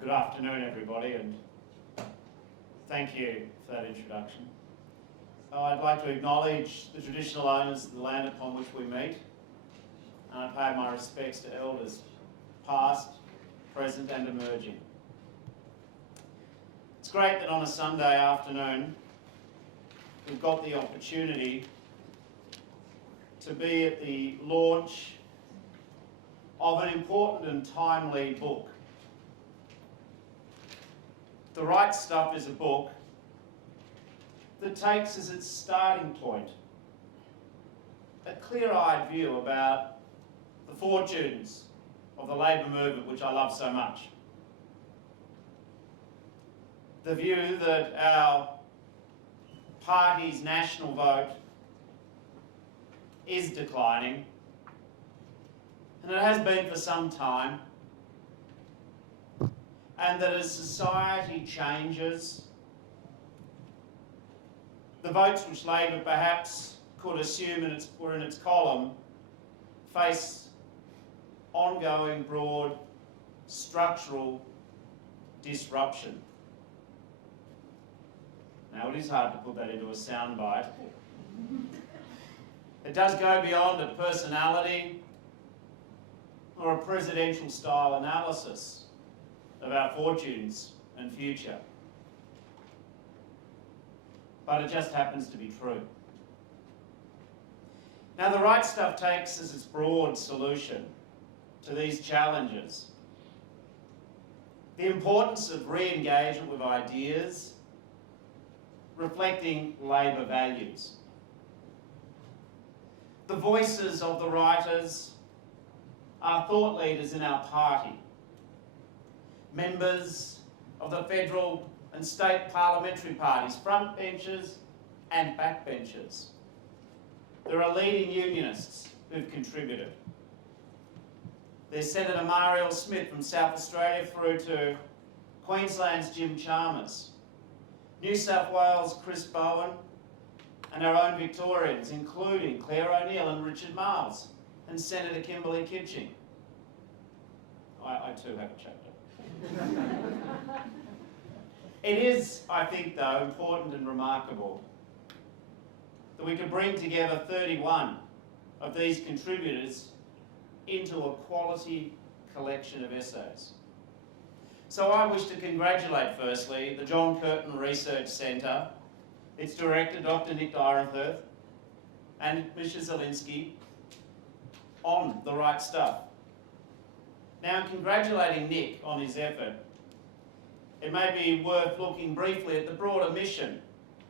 Good afternoon, everybody, and thank you for that introduction. I'd like to acknowledge the traditional owners of the land upon which we meet, and I pay my respects to elders past, present and emerging. It's great that on a Sunday afternoon we've got the opportunity to be at the launch of an important and timely book. The Right Stuff is a book that takes as its starting point a clear-eyed view about the fortunes of the labour movement, which I love so much. The view that our party's national vote is declining, and it has been for some time, and that as society changes, the votes which Labor perhaps could assume were in its column face ongoing, broad, structural disruption. Now, it is hard to put that into a soundbite. It does go beyond a personality or a presidential style analysis of our fortunes and future. But it just happens to be true. Now, the Right Stuff takes as its broad solution to these challenges the importance of re-engagement with ideas reflecting Labor values. The voices of the writers are thought leaders in our party, members of the federal and state parliamentary parties, front benchers and back benchers. There are leading unionists who've contributed. There's Senator Mariel Smith from South Australia through to Queensland's Jim Chalmers, New South Wales' Chris Bowen, and our own Victorians, including Claire O'Neill and Richard Miles, and Senator Kimberley Kitching. I too have a chapter. It is, I think, though, important and remarkable that we could bring together 31 of these contributors into a quality collection of essays. So I wish to congratulate, firstly, the John Curtin Research Centre, its director, Dr. Nick Dyrenfirth, and Misha Zielinski, on The Right Stuff. Now, in congratulating Nick on his effort, it may be worth looking briefly at the broader mission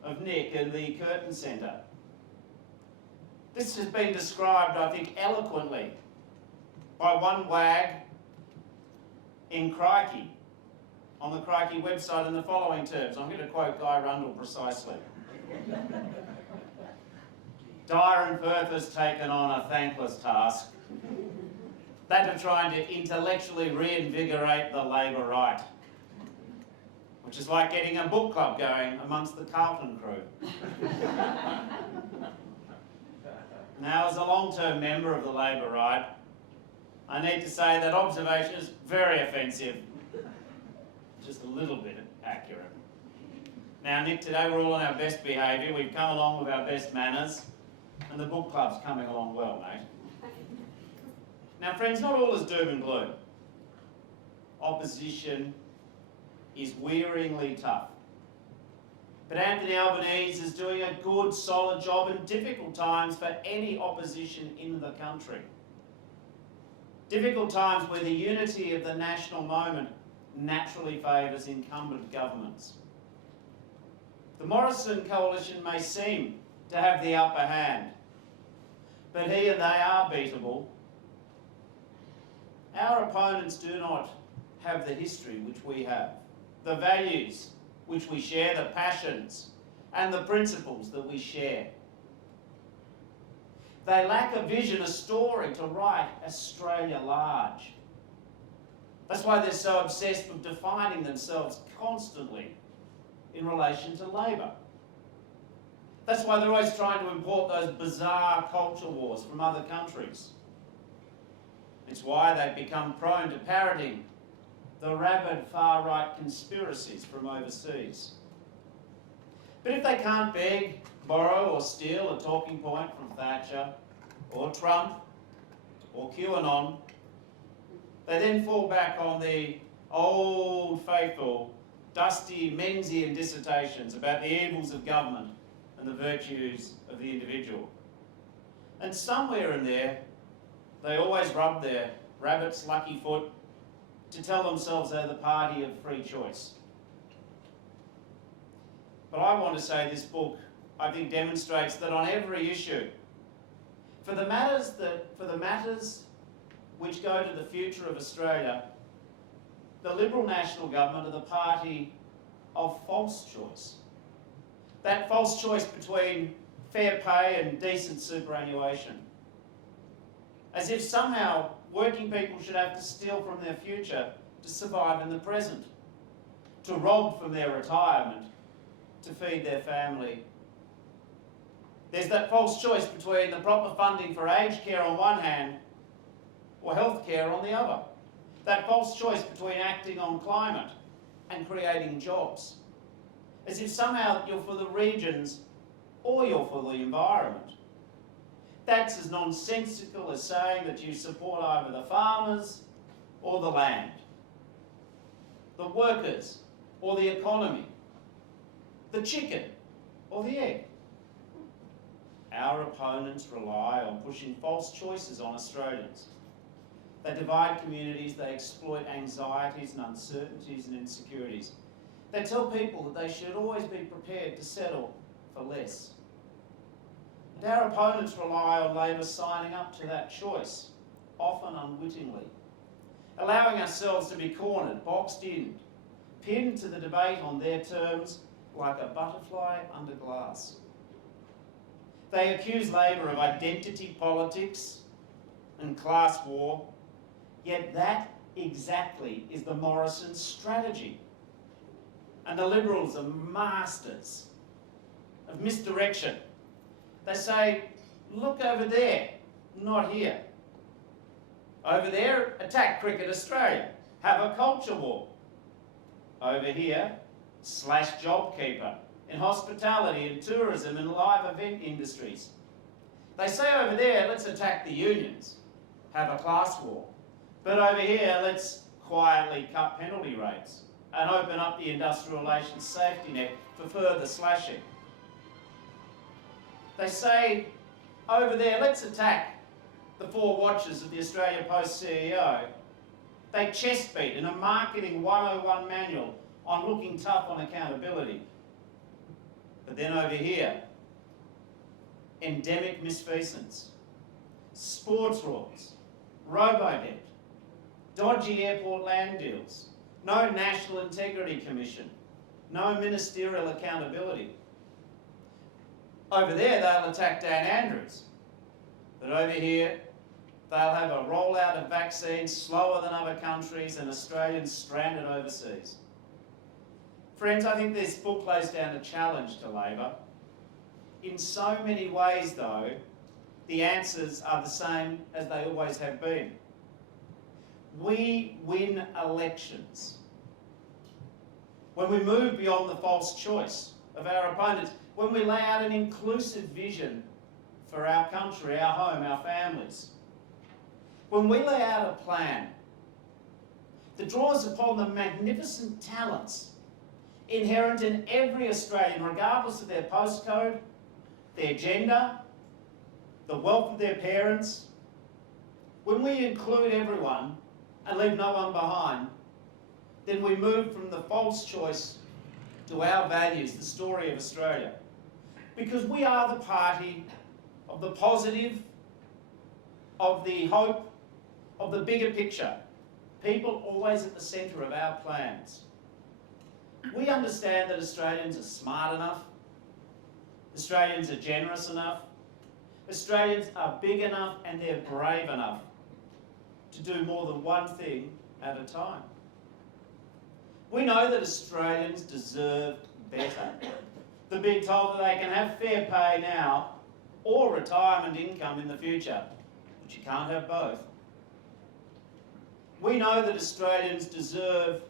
of Nick and the Curtin Centre. This has been described, I think, eloquently by one wag in Crikey, on the Crikey website in the following terms. I'm going to quote Guy Rundle precisely. Dyrenfirth has taken on a thankless task, that of trying to intellectually reinvigorate the Labor right, which is like getting a book club going amongst the Carlton crew. Now, as a long-term member of the Labor right, I need to say that observation is very offensive, just a little bit accurate. Now, Nick, today we're all on our best behaviour, we've come along with our best manners, and the book club's coming along well, mate. Now, friends, not all is doom and gloom. Opposition is wearingly tough. But Anthony Albanese is doing a good, solid job in difficult times for any opposition in the country. Difficult times where the unity of the national moment naturally favours incumbent governments. The Morrison coalition may seem to have the upper hand, but he and they are beatable. Our opponents do not have the history which we have, the values which we share, the passions and the principles that we share. They lack a vision, a story to write Australia large. That's why they're so obsessed with defining themselves constantly in relation to Labor. That's why they're always trying to import those bizarre culture wars from other countries. It's why they've become prone to parroting the rabid far-right conspiracies from overseas. But if they can't beg, borrow or steal a talking point from Thatcher or Trump or QAnon, they then fall back on the old faithful, dusty Menzian dissertations about the evils of government and the virtues of the individual. And somewhere in there, they always rub their rabbit's lucky foot to tell themselves they're the party of free choice. But I want to say this book, I think, demonstrates that on every issue, for the matters which go to the future of Australia, the Liberal National Government are the party of false choice. That false choice between fair pay and decent superannuation. As if somehow working people should have to steal from their future to survive in the present, to rob from their retirement to feed their family. There's that false choice between the proper funding for aged care on one hand or health care on the other. That false choice between acting on climate and creating jobs. As if somehow you're for the regions or you're for the environment. That's as nonsensical as saying that you support either the farmers or the land, the workers or the economy, the chicken or the egg. Our opponents rely on pushing false choices on Australians. They divide communities, they exploit anxieties and uncertainties and insecurities. They tell people that they should always be prepared to settle for less. And our opponents rely on Labor signing up to that choice, often unwittingly, allowing ourselves to be cornered, boxed in, pinned to the debate on their terms like a butterfly under glass. They accuse Labor of identity politics and class war, yet that exactly is the Morrison strategy. And the Liberals are masters of misdirection. They say, look over there, not here. Over there, attack Cricket Australia, have a culture war. Over here, slash JobKeeper in hospitality and tourism and live event industries. They say over there, let's attack the unions, have a class war. But over here, let's quietly cut penalty rates and open up the industrial relations safety net for further slashing. They say over there, let's attack the four watches of the Australia Post CEO. They chest beat in a marketing 101 manual on looking tough on accountability. But then over here, endemic misfeasance, sports rules, robo-debt, dodgy airport land deals, no National Integrity Commission, no ministerial accountability. Over there, they'll attack Dan Andrews. But over here, they'll have a rollout of vaccines slower than other countries and Australians stranded overseas. Friends, I think this book lays down a challenge to Labor. In so many ways, though, the answers are the same as they always have been. We win elections when we move beyond the false choice of our opponents, when we lay out an inclusive vision for our country, our home, our families. When we lay out a plan that draws upon the magnificent talents inherent in every Australian, regardless of their postcode, their gender, the wealth of their parents. When we include everyone and leave no one behind, then we move from the false choice to our values, the story of Australia. Because we are the party of the positive, of the hope, of the bigger picture. People always at the centre of our plans. We understand that Australians are smart enough, Australians are generous enough, Australians are big enough and they're brave enough to do more than one thing at a time. We know that Australians deserve better than being told that they can have fair pay now or retirement income in the future, but you can't have both. We know that Australians deserve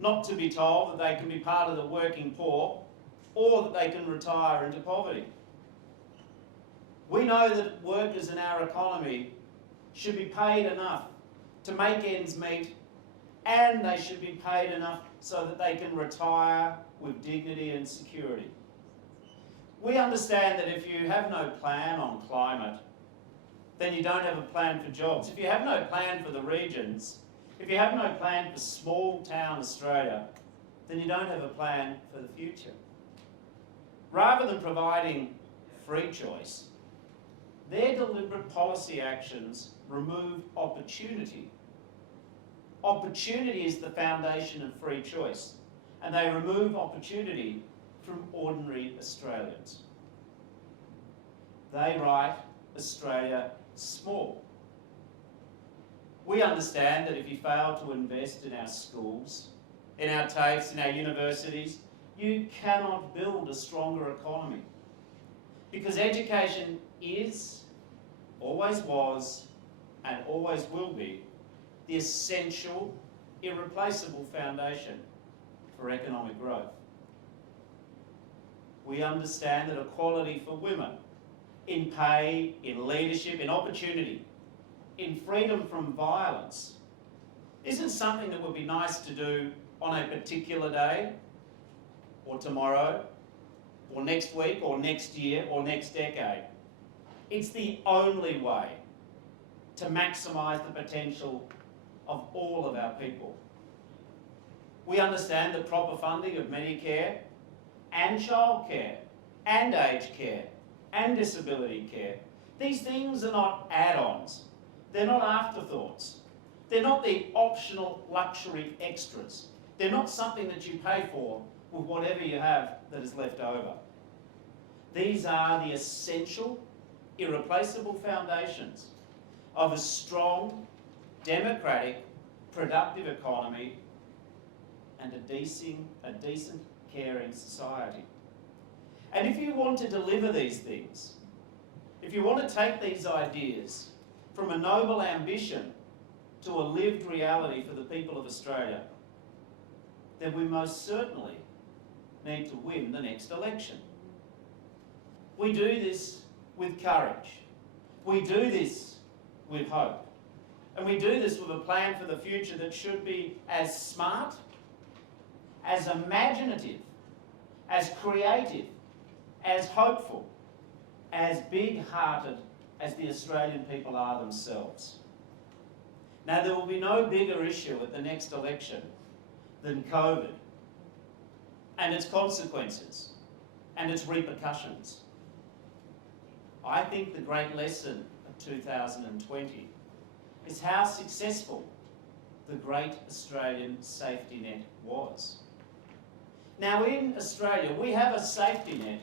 not to be told that they can be part of the working poor or that they can retire into poverty. We know that workers in our economy should be paid enough to make ends meet, and they should be paid enough so that they can retire with dignity and security. We understand that if you have no plan on climate, then you don't have a plan for jobs. If you have no plan for the regions, if you have no plan for small town Australia, then you don't have a plan for the future. Rather than providing free choice, their deliberate policy actions remove opportunity. Opportunity is the foundation of free choice, and they remove opportunity from ordinary Australians. They write Australia small. We understand that if you fail to invest in our schools, in our TAFEs, in our universities, you cannot build a stronger economy. Because education is, always was, and always will be the essential, irreplaceable foundation for economic growth. We understand that equality for women in pay, in leadership, in opportunity, in freedom from violence isn't something that would be nice to do on a particular day, or tomorrow, or next week, or next year, or next decade. It's the only way to maximise the potential of all of our people. We understand that proper funding of Medicare and childcare and aged care and disability care, these things are not add-ons. They're not afterthoughts. They're not the optional luxury extras. They're not something that you pay for with whatever you have that is left over. These are the essential, irreplaceable foundations of a strong, democratic, productive economy and a decent, caring society. And if you want to deliver these things, if you want to take these ideas from a noble ambition to a lived reality for the people of Australia, then we most certainly need to win the next election. We do this with courage. We do this with hope. And we do this with a plan for the future that should be as smart, as imaginative, as creative, as hopeful, as big-hearted as the Australian people are themselves. Now, there will be no bigger issue at the next election than COVID and its consequences and its repercussions. I think the great lesson of 2020 is how successful the great Australian safety net was. Now, in Australia, we have a safety net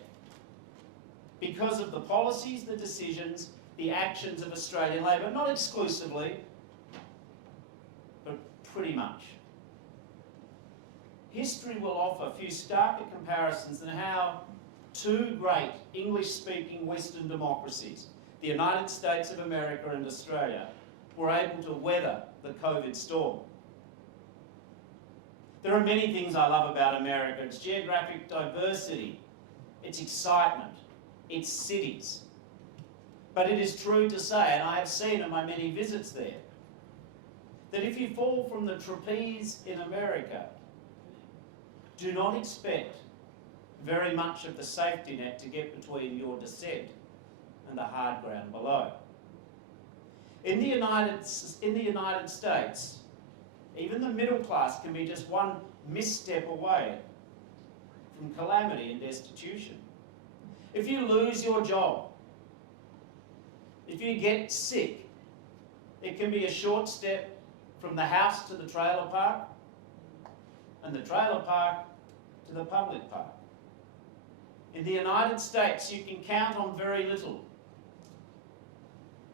because of the policies, the decisions, the actions of Australian Labor, not exclusively, but pretty much. History will offer a few starker comparisons in how two great English-speaking Western democracies, the United States of America and Australia, were able to weather the COVID storm. There are many things I love about America: its geographic diversity, its excitement, its cities. But it is true to say, and I have seen in my many visits there, that if you fall from the trapeze in America, do not expect very much of the safety net to get between your descent and the hard ground below. In the United States, even the middle class can be just one misstep away from calamity and destitution. If you lose your job, if you get sick, it can be a short step from the house to the trailer park, and the trailer park to the public park. In the United States, you can count on very little.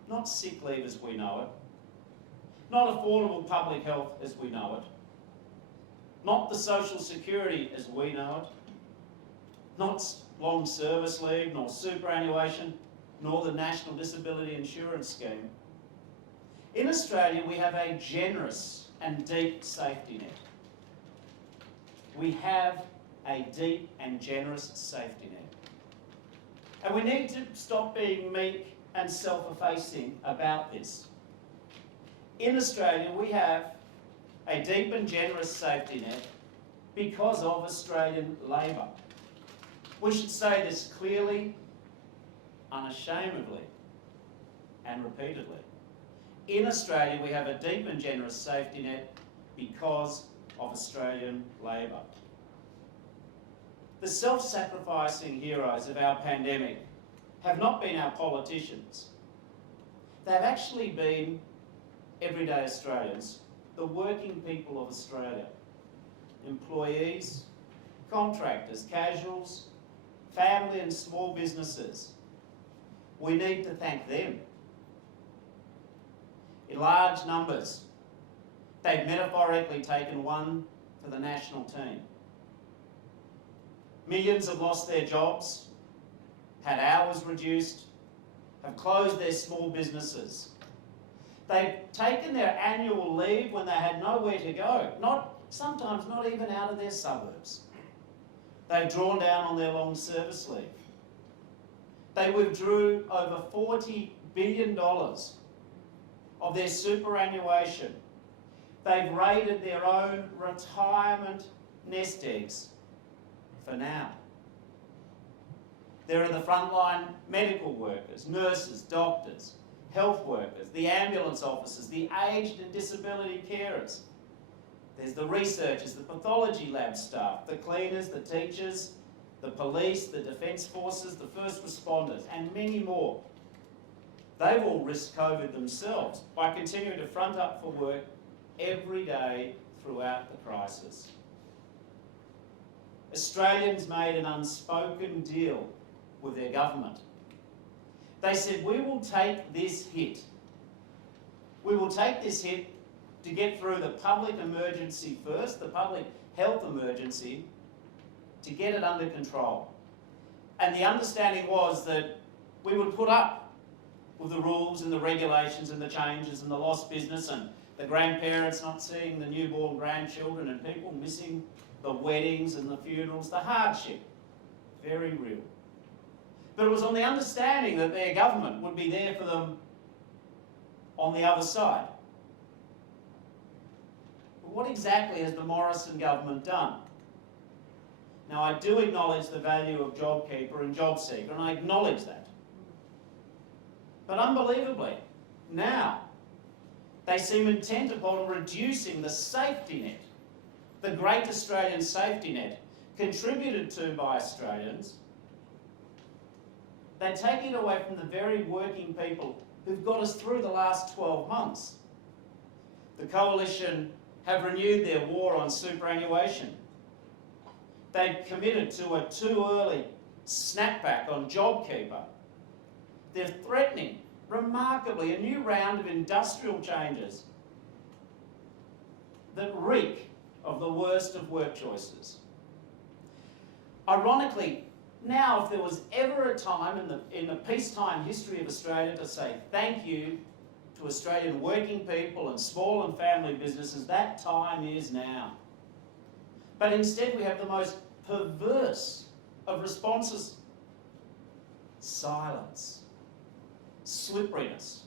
Not sick leave as we know it, not affordable public health as we know it, not the social security as we know it, not long service leave, nor superannuation, nor the National Disability Insurance Scheme. In Australia, we have a generous and deep safety net. We have a deep and generous safety net. And we need to stop being meek and self-effacing about this. In Australia, we have a deep and generous safety net because of Australian labour. We should say this clearly, unashamedly, and repeatedly. In Australia, we have a deep and generous safety net because of Australian labour. The self-sacrificing heroes of our pandemic have not been our politicians. They've actually been everyday Australians, the working people of Australia. Employees, contractors, casuals, family and small businesses. We need to thank them. In large numbers, they've metaphorically taken one for the national team. Millions have lost their jobs, had hours reduced, have closed their small businesses. They've taken their annual leave when they had nowhere to go, sometimes not even out of their suburbs. They've drawn down on their long service leave. They withdrew over $40 billion of their superannuation. They've raided their own retirement nest eggs for now. There are the frontline medical workers, nurses, doctors, health workers, the ambulance officers, the aged and disability carers. There's the researchers, the pathology lab staff, the cleaners, the teachers, the police, the defence forces, the first responders, and many more. They've all risked COVID themselves by continuing to front up for work every day throughout the crisis. Australians made an unspoken deal with their government. They said, we will take this hit. We will take this hit to get through the public emergency first, the public health emergency, to get it under control. And the understanding was that we would put up with the rules and the regulations and the changes and the lost business and the grandparents not seeing the newborn grandchildren and people missing the weddings and the funerals, the hardship, very real. But it was on the understanding that their government would be there for them on the other side. But what exactly has the Morrison government done? Now, I do acknowledge the value of JobKeeper and JobSeeker, and I acknowledge that. But unbelievably, now they seem intent upon reducing the safety net, the great Australian safety net, contributed to by Australians. They're taking it away from the very working people who've got us through the last 12 months. The Coalition have renewed their war on superannuation. They've committed to a too early snapback on JobKeeper. They're threatening, remarkably, a new round of industrial changes that reek of the worst of work choices. Ironically, now, if there was ever a time in the peacetime history of Australia to say thank you to Australian working people and small and family businesses, that time is now. But instead we have the most perverse of responses. Silence, slipperiness,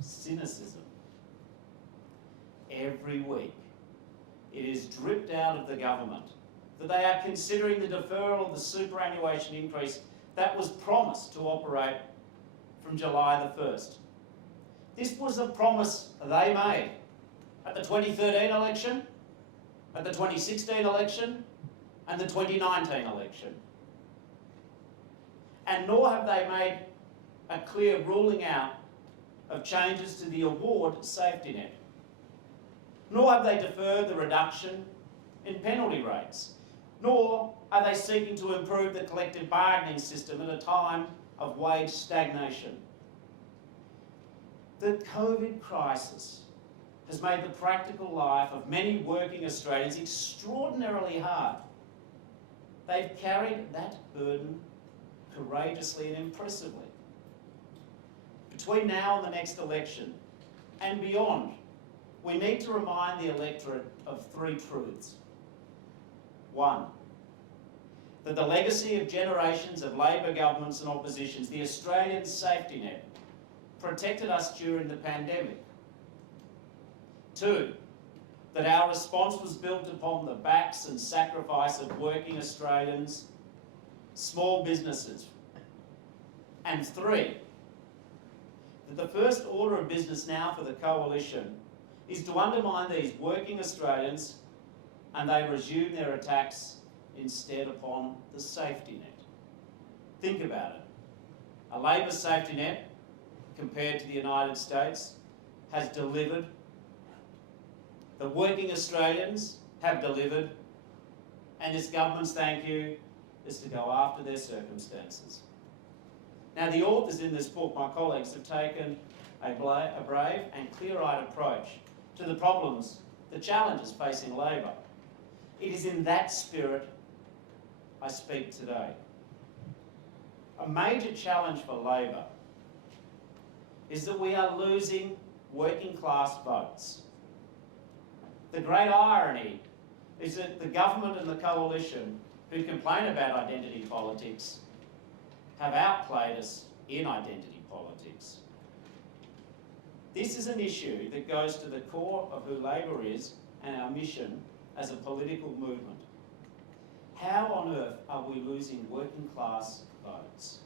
cynicism. Every week it is dripped out of the government that they are considering the deferral of the superannuation increase that was promised to operate from July the 1st. This was a promise they made at the 2013 election, at the 2016 election, and the 2019 election. And nor have they made a clear ruling out of changes to the award safety net. Nor have they deferred the reduction in penalty rates. Nor are they seeking to improve the collective bargaining system at a time of wage stagnation. The COVID crisis has made the practical life of many working Australians extraordinarily hard. They've carried that burden courageously and impressively. Between now and the next election, and beyond, we need to remind the electorate of three truths. One, that the legacy of generations of Labor governments and oppositions, the Australian safety net, protected us during the pandemic. Two, that our response was built upon the backs and sacrifice of working Australians, small businesses. And three, that the first order of business now for the Coalition is to undermine these working Australians, and they resume their attacks instead upon the safety net. Think about it. A Labor safety net, compared to the United States, has delivered. The working Australians have delivered, and this government's thank you is to go after their circumstances. Now, the authors in this book, my colleagues, have taken a brave and clear-eyed approach to the problems, the challenges facing Labor. It is in that spirit I speak today. A major challenge for Labor is that we are losing working class votes. The great irony is that the government and the Coalition, who complain about identity politics, have outplayed us in identity politics. This is an issue that goes to the core of who Labor is and our mission as a political movement. How on earth are we losing working class votes?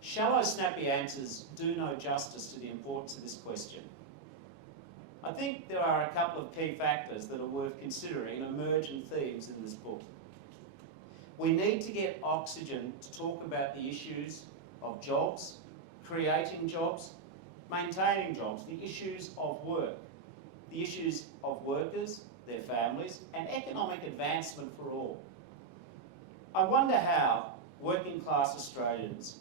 Shallow, snappy answers do no justice to the importance of this question. I think there are a couple of key factors that are worth considering and emergent themes in this book. We need to get oxygen to talk about the issues of jobs, creating jobs, maintaining jobs, the issues of work, the issues of workers, their families, and economic advancement for all. I wonder how working class Australians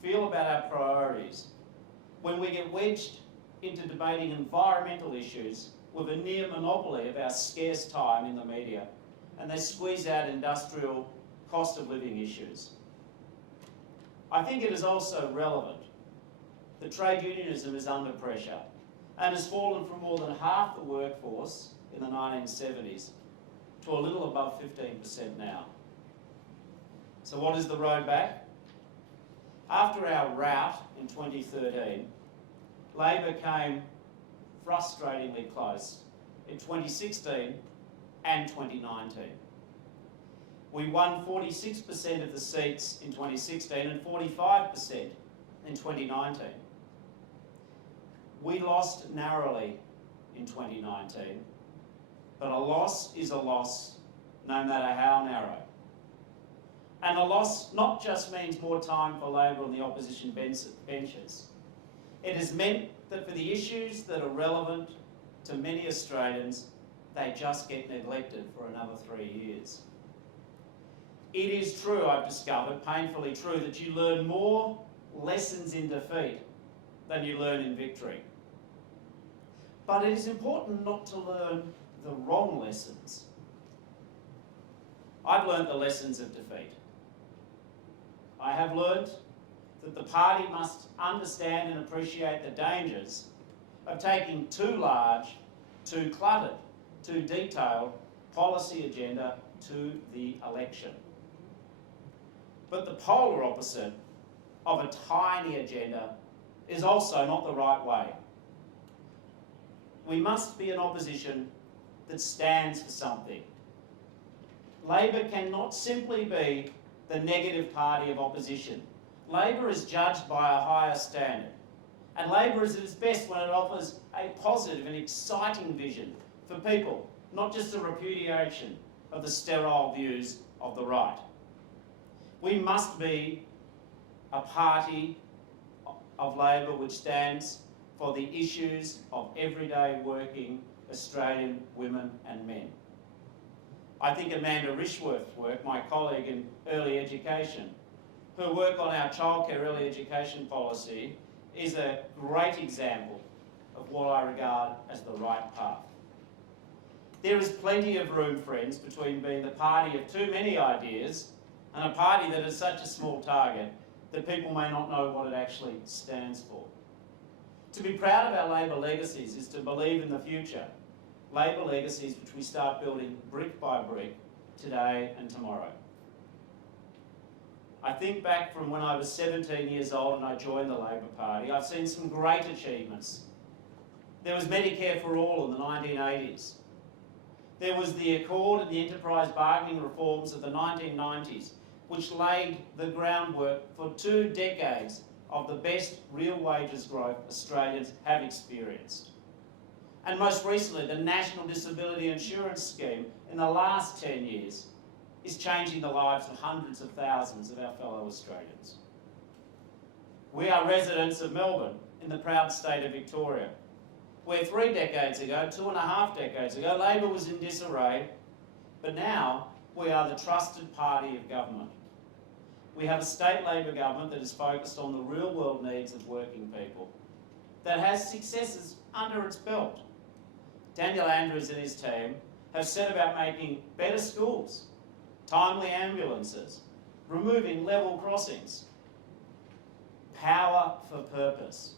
feel about our priorities when we get wedged into debating environmental issues with a near monopoly of our scarce time in the media, and they squeeze out industrial cost of living issues. I think it is also relevant that trade unionism is under pressure and has fallen from more than half the workforce in the 1970s to a little above 15% now. So what is the road back? After our rout in 2013, Labor came frustratingly close in 2016 and 2019. We won 46% of the seats in 2016 and 45% in 2019. We lost narrowly in 2019, but a loss is a loss no matter how narrow. And a loss not just means more time for Labor on the opposition benches. It has meant that for the issues that are relevant to many Australians, they just get neglected for another 3 years. It is true, I've discovered, painfully true, that you learn more lessons in defeat than you learn in victory. But it is important not to learn the wrong lessons. I've learned the lessons of defeat. I have learned that the party must understand and appreciate the dangers of taking too large, too cluttered, too detailed policy agenda to the election. But the polar opposite of a tiny agenda is also not the right way. We must be an opposition that stands for something. Labor cannot simply be the negative party of opposition. Labor is judged by a higher standard. And Labor is at its best when it offers a positive and exciting vision for people, not just a repudiation of the sterile views of the right. We must be a party of Labor which stands for the issues of everyday working Australian women and men. I think Amanda Rishworth's work, my colleague in early education, her work on our childcare early education policy is a great example of what I regard as the right path. There is plenty of room, friends, between being the party of too many ideas and a party that is such a small target that people may not know what it actually stands for. To be proud of our Labor legacies is to believe in the future. Labor legacies which we start building brick by brick today and tomorrow. I think back from when I was 17 years old and I joined the Labor Party. I've seen some great achievements. There was Medicare for all in the 1980s. There was the Accord and the enterprise bargaining reforms of the 1990s, which laid the groundwork for 2 decades of the best real wages growth Australians have experienced. And most recently, the National Disability Insurance Scheme in the last 10 years is changing the lives of hundreds of thousands of our fellow Australians. We are residents of Melbourne in the proud state of Victoria, where 3 decades ago, 2.5 decades ago, Labor was in disarray, but now we are the trusted party of government. We have a state Labor government that is focused on the real world needs of working people, that has successes under its belt. Daniel Andrews and his team have set about making better schools, timely ambulances, removing level crossings. Power for purpose,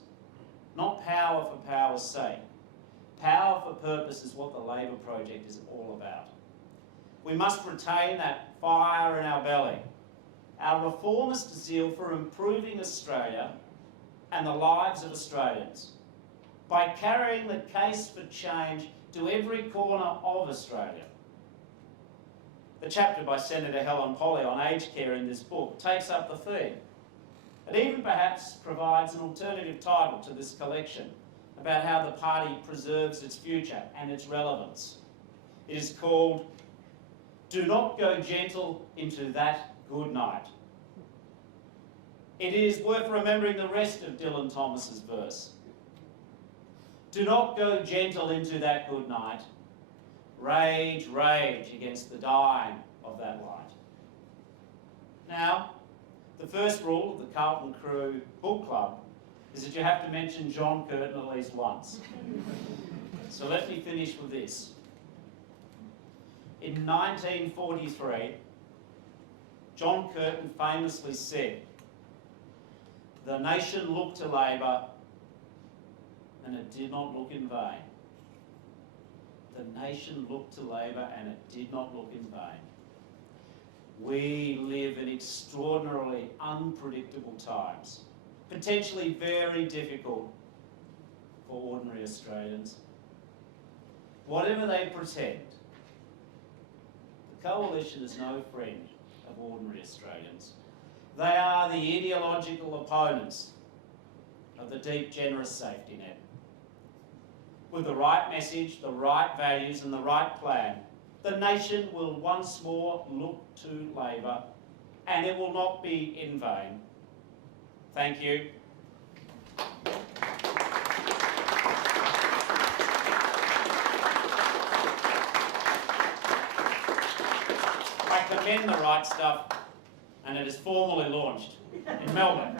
not power for power's sake. Power for purpose is what the Labor project is all about. We must retain that fire in our belly, our reformist zeal for improving Australia and the lives of Australians by carrying the case for change to every corner of Australia. The chapter by Senator Helen Polley on aged care in this book takes up the theme. It even perhaps provides an alternative title to this collection about how the party preserves its future and its relevance. It is called "Do Not Go Gentle Into That Good Night." It is worth remembering the rest of Dylan Thomas's verse. Do not go gentle into that good night. Rage, rage against the dying of that light. Now, the first rule of the Carlton Crew Book Club is that you have to mention John Curtin at least once. So let me finish with this. In 1943, John Curtin famously said, "The nation looked to Labor and it did not look in vain." The nation looked to Labor and it did not look in vain. We live in extraordinarily unpredictable times, potentially very difficult for ordinary Australians. Whatever they pretend, the Coalition is no friend of ordinary Australians. They are the ideological opponents of the deep, generous safety net. With the right message, the right values and the right plan, the nation will once more look to Labor, and it will not be in vain. Thank you. I commend The Right Stuff, and it is formally launched in Melbourne.